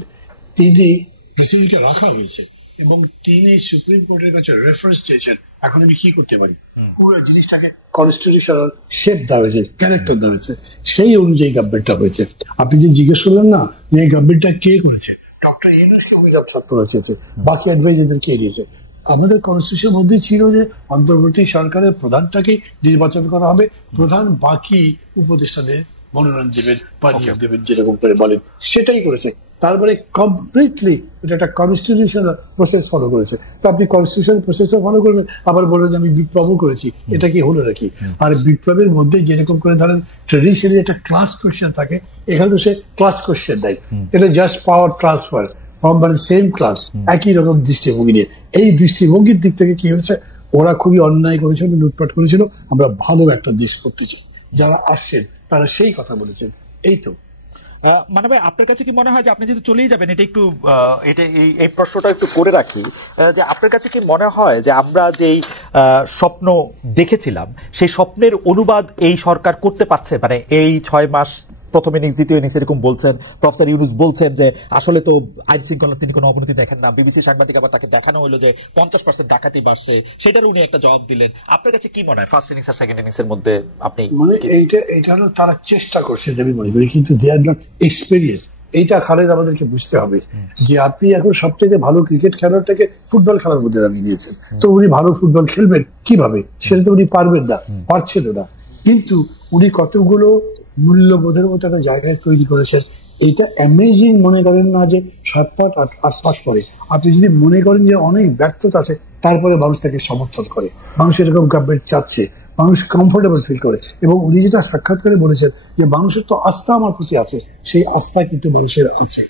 তিনি প্রেসিডেন্টকে রাখা হয়েছে এবং তিনি সুপ্রিম কোর্টের কাছে রেফারেন্স চেয়েছেন, এখন আমি কি করতে পারি, পুরো জিনিসটাকে কনস্টিটিউশনাল শেপ দেওয়া হয়েছে, ক্যারেক্টার দেওয়া হয়েছে, সেই অনুযায়ী গভর্নমেন্টটা হয়েছে। আপনি যে জিজ্ঞেস করলেন না যে এই গভর্নমেন্টটা কে করেছে, ডক্টর ইউনূসকে উইদাউট ছাত্ররা চেয়েছে, বাকি অ্যাডভাইজারদের কে দিয়েছে। আমাদের কনস্টিটিউশন মধ্যে ছিল যে অন্তর্বর্তী সরকারের প্রধানটাকেই নির্বাচন করা হবে, প্রধান বাকি উপদেষ্টাদের মনোনয়ন দেবেন, পারিয়ে দেবেন, যেরকম করে বলেন, সেটাই করেছে। তারপরে কমপ্লিটলি এটা একটা কনস্টিটিউশনাল প্রসেস ফলো করেছে। তো আপনি কনস্টিটিউশনাল প্রসেসও ফলো করবেন, আবার বলবেন যে আমি বিপ্লবও করেছি, এটা কি হলো নাকি? আর বিপ্লবের মধ্যে যেরকম করে ধরেন ট্রেডিশনালি একটা ক্লাস কোয়েশ্চেন থাকে, এখানে তো সে ক্লাস কোয়েশ্চেন দেয়, এটা জাস্ট পাওয়ার ট্রান্সফার ফ্রম মানে সেম ক্লাস, একই রকম দৃষ্টিভঙ্গি নিয়ে। এই দৃষ্টিভঙ্গির দিক থেকে কি হয়েছে, ওরা খুবই অন্যায় করেছিল, লুটপাট করেছিল, আমরা ভালো একটা দেশ করতে চাই, যারা আসছেন তারা সেই কথা বলেছেন। এই তো মানে ভাই, আপনার কাছে কি মনে হয় যে আপনি যদি চলেই যাবেন, এটা একটু এই প্রশ্নটা একটু করে রাখি, যে আপনার কাছে কি মনে হয় যে আমরা যেই স্বপ্ন দেখেছিলাম সেই স্বপ্নের অনুবাদ এই সরকার করতে পারছে? মানে এই 6 মাস, প্রথম ইনিংস, দ্বিতীয় ইনিংস এরকম বলছেন, প্রফেসর ইউনূস বলছেন যে আসলে তো আইন শৃঙ্খলার তিনি কোনো অবনতি দেখেন না, বিবিসি সাংবাদিক আবার তাকে দেখানো হলো যে 50% ডাকাতি বাড়ছে, সেটার উনি একটা জবাব দিলেন। আপনার কাছে কি মনে হয় ফার্স্ট ইনিংস আর সেকেন্ড ইনিংস এর মধ্যে আপনি মানে এইটা হলো তারা চেষ্টা করছে আমি মনে করি, কিন্তু দে আর নট এক্সপেরিয়েন্স। এইটা খালেদ আমাদেরকে বুঝতে হবে যে আপনি এখন সবথেকে ভালো ক্রিকেট খেলোয়াড়টাকে ফুটবল খেলার মধ্যে নামিয়ে দিয়েছেন, তো উনি ভালো ফুটবল খেলবেন কিভাবে? সেটা তো উনি পারবেন না, পারছিল না। কিন্তু উনি কতগুলো মূল্যবোধের মতো একটা জায়গায় তৈরি করেছেন, এইটা অ্যামেজিং মনে করেন না যে 7-8 মাস পরে আপনি যদি মনে করেন যে অনেক ব্যর্থতা আছে, তারপরে মানুষ তাকে সমর্থন করে, মানুষ এরকম গভর্নমেন্ট চাচ্ছে, মানুষ কমফোর্টেবল ফিল করে। এবং উনি যেটা সাক্ষাৎকারে বলেছেন যে মানুষের তো আস্থা আমার প্রতি আছে, সেই আস্থা কিন্তু মানুষের আছে।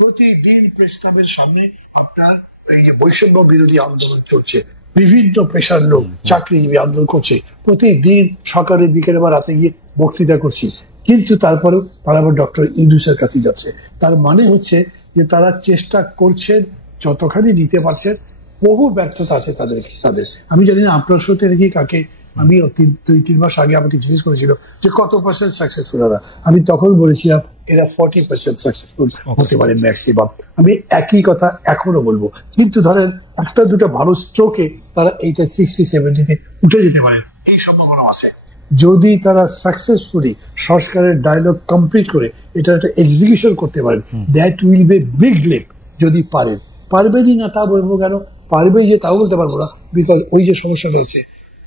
প্রতিদিন প্রেস ক্লাবের সামনে আপনার এই যে বৈষম্য বিরোধী আন্দোলন চলছে, বিভিন্ন পেশার লোক চাকরিজীবী আন্দোলন করছে, প্রতিদিন সকালে বিকেলে বা রাতে গিয়ে বক্তৃতা করছি, কিন্তু তারপরেও তারা আবার ডক্টর ইউনূসের কাছে যাচ্ছে। তার মানে হচ্ছে যে তারা চেষ্টা করছেন যতখানি নিতে পারছেন, বহু ব্যর্থতা আছে তাদের। আমি জানি না আপনার সাথে নাকি কাকে, আমি 2-3 মাস আগে আমাকে জিজ্ঞেস করেছিল যে কত % সাকসেসফুল এরা, আমি তখন বলেছিলাম এরা 40% সাকসেসফুল হতে পারে ম্যাক্সিমাম। আমি একই কথা এখনো বলবো, কিন্তু ধরেন 1-2টা ভালো স্ট্রোকে তারা এইটা 60-70-তে উঠে যেতে পারে, এই সম্ভাবনা আছে যদি তারা সাকসেসফুলি সরকারের ডায়লগ কমপ্লিট করে এটা একটা এক্সিকিউশন করতে পারেন। That will be big leap. যদি পারবেনই না তা বলবো কেন, পারবেই যে তাও বলতে পারবো না, বিকজ ওই যে সমস্যাটা হচ্ছে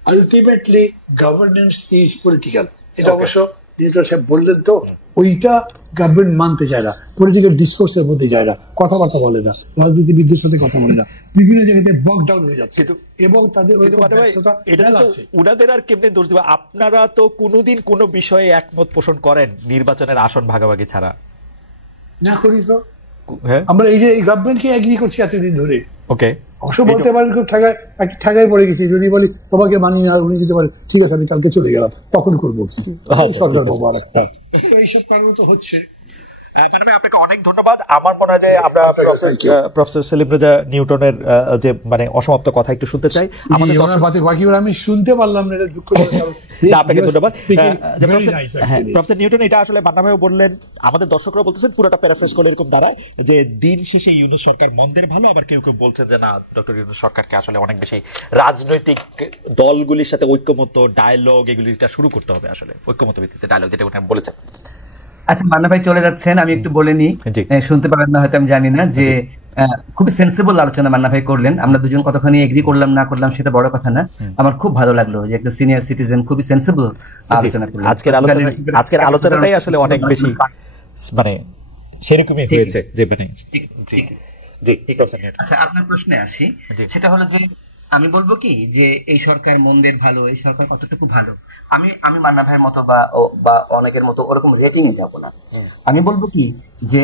আলটিমেটলি গভর্নেন্স ইজ পলিটিক্যাল। এটা অবশ্য ডিরেক্টর সাহেব বললেন তো, ওইটা গভর্নমেন্ট মানতে চায় না, পলিটিক্যাল ডিসকোর্সের মধ্যে যায় না, কথাবার্তা বলে না, রাজনীতিবিদদের সাথে কথা বলে না, বিভিন্ন জায়গাতে বক ডাউন হয়ে যাচ্ছে এবং তাদের উনাদের আর কেমনে দোষ দিবে? আপনারা তো কোনোদিন কোনো বিষয়ে একমত পোষণ করেন নির্বাচনের আসন ভাগাভাগি ছাড়া? না করি তো, আমরা এই যে গভর্নমেন্টকে এগ্রি করছি এতদিন ধরে। ওকে, অবশ্য বলতে পারেন খুব ঠাগায় পড়ে গেছি, যদি বলি তোমাকে মানি না, উনি যেতে পারে ঠিক আছে আমি কালকে চলে গেলাম, তখন করবো কি? সরকার এইসব কারণ তো হচ্ছে। মানে আপনাকে অনেক ধন্যবাদ। আমার মনে হয় যে আমরা প্রফেসর সেলিম রেজা নিউটনের যে মানে অসমাপ্ত কথা একটু শুনতে চাই। বাকি আমি শুনতে পারলাম না, এটা দুঃখ। আপনাকে ধন্যবাদ প্রফেসর নিউটন। এটা আসলে মান্না ভাইও বললেন, আমাদের দর্শকরা বলতেছেন পুরোটা প্যারাফ্রেজ করে এরকম দ্বারা যে দিন শেষে ইউনূস সরকার মন্দের ভালো, আবার কেউ কেউ বলছেন যে না, ডক্টর ইউনূস সরকারকে আসলে অনেক বেশি রাজনৈতিক দলগুলির সাথে ঐক্যমত্য ডায়ালগ এগুলিটা শুরু করতে হবে, আসলে ঐক্যমত্য ভিত্তিতে ডায়ালগ, যেটা উনি বলেছেন। আচ্ছা, মান্না ভাই চলে যাচ্ছেন, আমি একটু বলে নিই, শুনতে পারেন না হয়তো, আমি জানি না, যে খুবই সেন্সিবল আলোচনা মান্না ভাই করলেন। আমরা দুজন কতখানি এগ্রি করলাম না করলাম সেটা বড় কথা না, আমার খুব ভালো লাগলো যে একটা সিনিয়র সিটিজেন খুবই সেন্সিবল আলোচনা করলেন। আজকের আলোচনাটাই আসলে অনেক বেশি মানে সেরকমই হয়েছে যে মানে জি ঠিক আছে। আচ্ছা, আপনার প্রশ্নে আসি, সেটা হলো যে আমি বলবো কি যে এই সরকার মন্দের ভালো, এই সরকার কতটুকু ভালো, আমি মান্না ভাইয়ের মতো বা অনেকের মতো ওরকম রেটিং এ যাবো না। আমি বলবো কি যে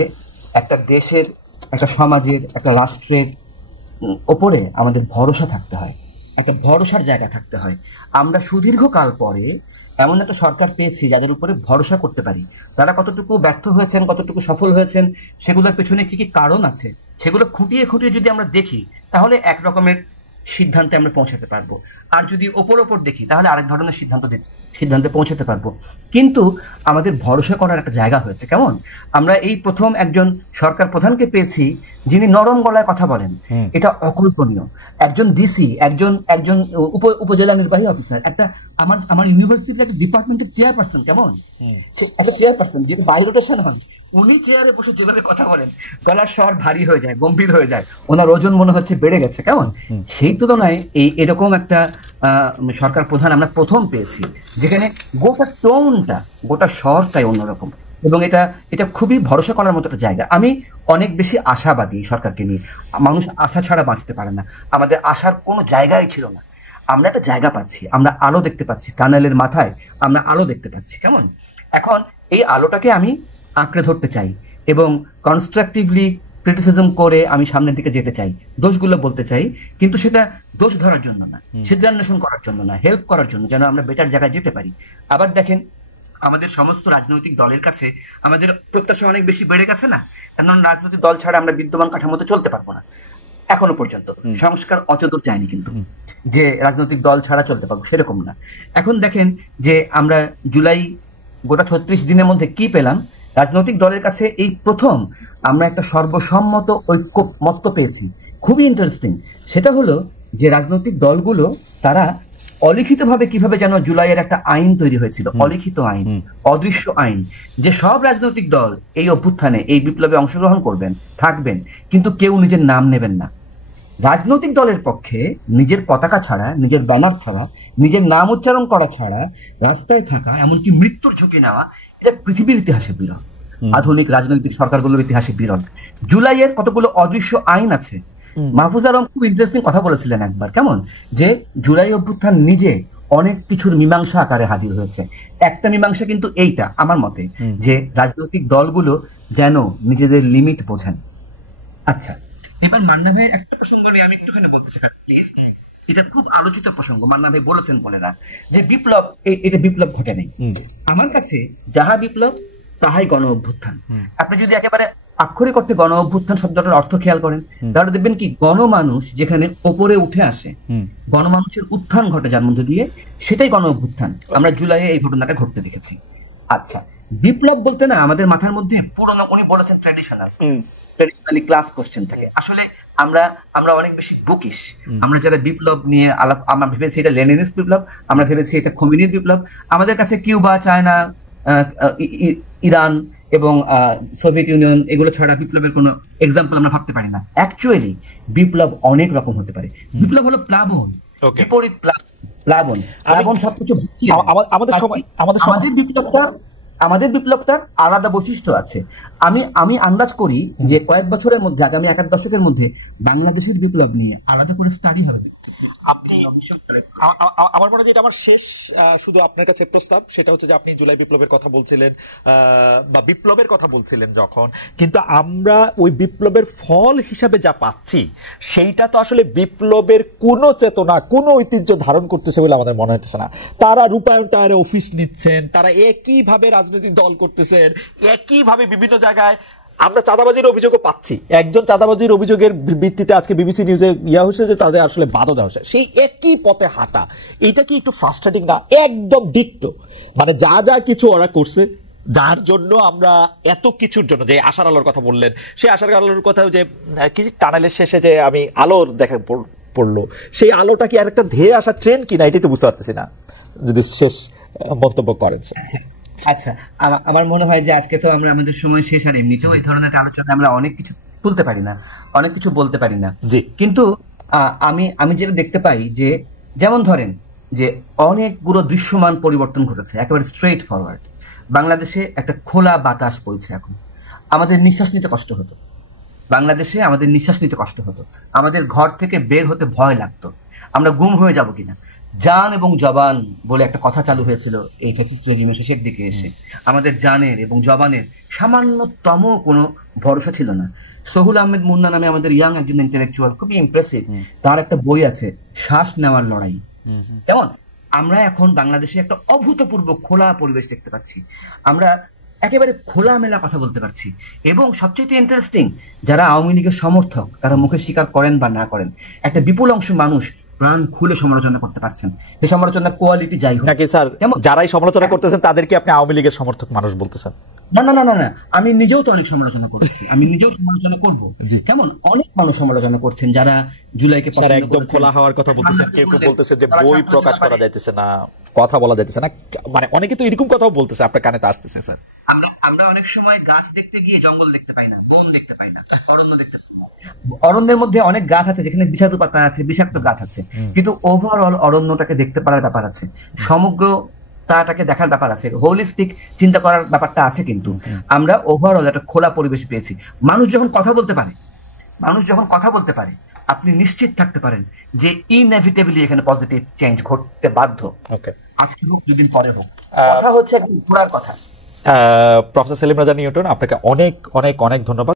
একটা দেশের, একটা সমাজের, একটা রাষ্ট্রের ওপরে আমাদের ভরসা থাকতে হয়, একটা ভরসার জায়গা থাকতে হয়। আমরা সুদীর্ঘকাল পরে এমন একটা সরকার পেয়েছি যাদের উপরে ভরসা করতে পারি। তারা কতটুকু ব্যর্থ হয়েছেন, কতটুকু সফল হয়েছেন, সেগুলোর পেছনে কি কি কারণ আছে, সেগুলো খুঁটিয়ে খুঁটিয়ে যদি আমরা দেখি, তাহলে এক রকমের সিদ্ধান্তে আমরা পৌঁছাতে পারবো। আর যদি ওপর দেখি, তাহলে আরেক ধরনের সিদ্ধান্তে পৌঁছাতে পারবো। কিন্তু আমাদের ভরসা করার একটা জায়গা হয়েছে কেমন, আমরা এই প্রথম একজন সরকার প্রধানকে পেয়েছি যিনি নরম গলায় কথা বলেন, এটা অকল্পনীয়। একজন ডিসি, একজন উপজেলা নির্বাহী অফিসার, আমার ইউনিভার্সিটির একটা ডিপার্টমেন্টের চেয়ারপারসন, কেমন একটা চেয়ারপারসন যিনি বাই রোটেশন হন, উনি চেয়ারে বসে যেভাবে কথা বলেন, গলার স্বর ভারী হয়ে যায়, গম্ভীর হয়ে যায়, ওনার ওজন মনে হচ্ছে বেড়ে গেছে কেমন। সেই তুলনায় এরকম একটা সরকার প্রধান আমরা প্রথম পেয়েছি, যেখানে গোটা টোনটা, গোটা স্বরটাই অন্যরকম, এবং এটা খুবই ভরসা করার মতো একটা জায়গা। আমি অনেক বেশি আশাবাদী সরকারকে নিয়ে। মানুষ আশা ছাড়া বাঁচতে পারে না, আমাদের আশার কোনো জায়গাই ছিল না। আমরা একটা জায়গা পাচ্ছি, আমরা আলো দেখতে পাচ্ছি, টানেলের মাথায় আমরা আলো দেখতে পাচ্ছি কেমন। এখন এই আলোটাকে আমি আঁকড়ে ধরতে চাই এবং কনস্ট্রাকটিভলি ক্রিটিসিজম করে আমি সামনের দিকে যেতে চাই, দোষগুলো বলতে চাই, কিন্তু সেটা দোষ ধরার জন্য না, সিদ্ধান্বেষণ করার জন্য না, হেল্প করার জন্য, যেন আমরা বেটার জায়গায় যেতে পারি। আবার দেখেন, আমাদের সমস্ত রাজনৈতিক দলের কাছে আমাদের প্রত্যাশা অনেক বেশি বেড়ে গেছে না, কারণ রাজনৈতিক দল ছাড়া আমরা বিদ্যমান কাঠামোতে চলতে পারবো না। এখনো পর্যন্ত সংস্কার অতদূর যায়নি কিন্তু যে রাজনৈতিক দল ছাড়া চলতে পারবো, সেরকম না। এখন দেখেন যে আমরা জুলাই গোটা 36 দিনের মধ্যে কি পেলাম, রাজনৈতিক দলের কাছে এই প্রথম আমরা একটা সর্বসম্মত ঐক্যমত্য পেয়েছি। খুবই ইন্টারেস্টিং, সেটা হলো যে রাজনৈতিক দলগুলো তারা অলিখিতভাবে কিভাবে যেন জুলাইয়ের একটা আইন তৈরি হয়েছিল, অলিখিত আইন, অদৃশ্য আইন, যে সব রাজনৈতিক দল এই অভ্যুত্থানে, এই বিপ্লবে অংশগ্রহণ করবেন, থাকবেন, কিন্তু কেউ নিজের নাম নেবেন না। রাজনৈতিক দলের পক্ষে নিজের পতাকা ছাড়া, নিজের ব্যানার ছাড়া, নিজের নাম উচ্চারণ করা ছাড়া রাস্তায় থাকা, এমনকি মৃত্যুর ঝুঁকি নেওয়া, এটা পৃথিবীর ইতিহাসে বিরল, আধুনিক রাজনৈতিক সরকারগুলোর ইতিহাসে বিরল। জুলাইয়ের কতগুলো অদৃশ্য আইন আছে। মাহফুজ আলম খুব ইন্টারেস্টিং কথা বলেছিলেন একবার, কেমন, যে জুলাই অভ্যুত্থান নিজে অনেক কিছুর মীমাংসা আকারে হাজির হয়েছে। একটা মীমাংসা কিন্তু এইটা আমার মতে, যে রাজনৈতিক দলগুলো যেন নিজেদের লিমিট বোঝেন। আচ্ছা, এবার মান্না ভাই একটা প্রসঙ্গ নিয়ে আমি একটুখানি বলতে চাই প্লিজ, এটা খুব আলোচিত প্রসঙ্গ। মান্না ভাই বলেছেন বোনেরা যে বিপ্লব, এটা বিপ্লব ঘটে নেই। আমার কাছে যাহা বিপ্লব তাহাই গণ অভ্যুত্থান। আপনি যদি একেবারে আক্ষরিক অর্থে গণ অভ্যুত্থান শব্দটার অর্থ খেয়াল করেন, তাহলে দেখবেন কি গণমানুষ যেখানে ওপরে উঠে আসে, গণমানুষের উত্থান ঘটে যার মধ্যে দিয়ে, সেটাই গণ অভ্যুত্থান। আমরা জুলাইয়ে এই ঘটনাটা ঘটতে দেখেছি। আচ্ছা, বিপ্লব বলতে না আমাদের মাথার মধ্যে পুরোনো, উনি বলেছেন ট্র্যাডিশনালি ক্লাস কোশ্চেন থাকে। আসলে আমরা অনেক বেশি বুকিশ। আমরা যারা বিপ্লব নিয়ে আলাপ, আমরা ভেবেছি এটা লেনিনিস্ট বিপ্লব, আমরা ভেবেছি এটা কমিউনিস্ট বিপ্লব। আমাদের কাছে কিউবা, চায়না, ইরান এবং সোভিয়েত ইউনিয়ন এগুলো ছাড়া বিপ্লবের কোনো এক্সাম্পল আমরা ভাবতে পারি না। অ্যাকচুয়ালি বিপ্লব অনেক রকম হতে পারে। বিপ্লব হলো প্লাবন, বিপরীত প্লাবন। সবকিছু আমাদের বিপ্লবটা আমাদের বিপ্লবটার আলাদা বৈশিষ্ট্য আছে। আমি আন্দাজ করি যে কয়েক বছরের মধ্যে, আগামী এক দশকের মধ্যে বাংলাদেশের বিপ্লব নিয়ে আলাদা করে স্টাডি হবে। আপনি আমার মনে হয় এটা আমার শেষ শুধু আপনার কাছে প্রস্তাব, সেটা হচ্ছে যে আপনি জুলাই বিপ্লবের কথা বলছিলেন বা বিপ্লবের কথা বলছিলেন যখন, কিন্তু আমরা ওই বিপ্লবের ফল হিসাবে যা পাচ্ছি সেইটা তো আসলে বিপ্লবের কোনো চেতনা, কোনো ঐতিহ্য ধারণ করতেছে বলে আমাদের মনে হচ্ছে না। তারা রূপায়ণ টায়ারে অফিস নিচ্ছেন, তারা একইভাবে রাজনৈতিক দল করতেছেন, একইভাবে বিভিন্ন জায়গায় আমরা চাঁদাবাজির অভিযোগও পাচ্ছি। একজন চাঁদাবাজির অভিযোগের ভিত্তিতে আজকে বিবিসি নিউজে হয়েছে যে তাদের আসলে বাধা দেওয়া হয়েছে। সেই একই পথে হাঁটা, এটা কি একটু ফ্রাস্ট্রেটিং না? একদম ডিক্টো, মানে যা যা কিছু ওরা করছে, যার জন্য আমরা এত কিছুর জন্য, যে আশার আলোর কথা বললেন, সেই আশার আলোর কথা যে কিছু টানেলের শেষে যে আমি আলোর দেখা পড়লো, সেই আলোটা কি আর একটা ধেয়ে আসা ট্রেন কিনা, এটাই তো বুঝতে পারতেছি না, যদি শেষ মন্তব্য করেন। আচ্ছা, আমার মনে হয় যে আজকে তো আমরা আমাদের সময় শেষ, আর এমনিতেও এই ধরনের আলোচনা আমরা অনেক কিছু তুলতে পারি না, অনেক কিছু বলতে পারি না। কিন্তু আমি যেটা দেখতে পাই যে, যেমন ধরেন যে অনেকগুলো দৃশ্যমান পরিবর্তন ঘটেছে, একেবারে স্ট্রেট ফরওয়ার্ড। বাংলাদেশে একটা খোলা বাতাস বইছে এখন। আমাদের নিঃশ্বাস নিতে কষ্ট হতো, বাংলাদেশে আমাদের নিঃশ্বাস নিতে কষ্ট হতো, আমাদের ঘর থেকে বের হতে ভয় লাগতো, আমরা গুম হয়ে যাব কিনা। জান এবং জবান বলে একটা কথা চালু হয়েছিল এই ফ্যাসিস্ট রেজিমের শেষের দিকে এসে। আমাদের জানের এবং জবানের সামান্যতম কোনো ভরসা ছিল না। সোহুল আহমেদ মুন্না নামে আমাদের ইয়াং একজন ইন্টেলেকচুয়াল, খুবই ইমপ্রেসিভ, তার একটা বই আছে শ্বাস নেওয়ার লড়াই। তেমন আমরা এখন বাংলাদেশে একটা অভূতপূর্ব খোলা পরিবেশ দেখতে পাচ্ছি। আমরা একেবারে খোলামেলা কথা বলতে পারছি, এবং সবচেয়ে ইন্টারেস্টিং, যারা আওয়ামী লীগের সমর্থক তারা মুখে স্বীকার করেন বা না করেন, একটা বিপুল অংশ মানুষ প্রাণ খুলে সমালোচনা করতে পারছেন। এই সমালোচনা কোয়ালিটি যাই হোক নাকি স্যার, যারাই সমালোচনা করতেছেন তাদেরকে আপনি আওয়ামী লীগের সমর্থক মানুষ বলতেছেন? না না না না না, আমি নিজেও তো অনেক সমালোচনা করেছি, আমি নিজেও সমালোচনা করব। কেমন অনেক মানুষ সমালোচনা করছেন যারা জুলাইকে একদম খোলা হওয়ার কথা বলতেছেন, কেউ কেউ বলতেছে যে বই প্রকাশ করা যাইতেছে না, কথা বলা যাইতেছে না, মানে অনেকে তো এরকম কথাও বলতেছে, আপনার কানে তো আসতেছে। স্যার আমরা অনেক সময় গাছ দেখতে গিয়ে জঙ্গল দেখতে পাই না, বন দেখতে পাই না, অরণ্য দেখতে পাই না। অরণ্যের মধ্যে অনেক গাছ আছে যেখানে বিষাক্ত পাতা আছে, বিষাক্ত গাছ আছে, কিন্তু ওভারঅল অরণ্যটাকে দেখতে পারার ব্যাপার আছে, সমগ্রতাটাকে দেখার ব্যাপার আছে, হোলিস্টিক চিন্তা করার ব্যাপারটা আছে। কিন্তু আমরা ওভারঅল একটা খোলা পরিবেশ পেয়েছি। মানুষ যখন কথা বলতে পারে, আপনি নিশ্চিত থাকতে পারেন যে ইনএভিটেবলি এখানে পজিটিভ চেঞ্জ ঘটতে বাধ্য। আজকে হোক, দুদিন পরে হোক, কথা হচ্ছে একদম ঘোরার কথা। প্রফেসর সেলিম রাজা নিউটন, আপনাকে অনেক অনেক অনেক ধন্যবাদ।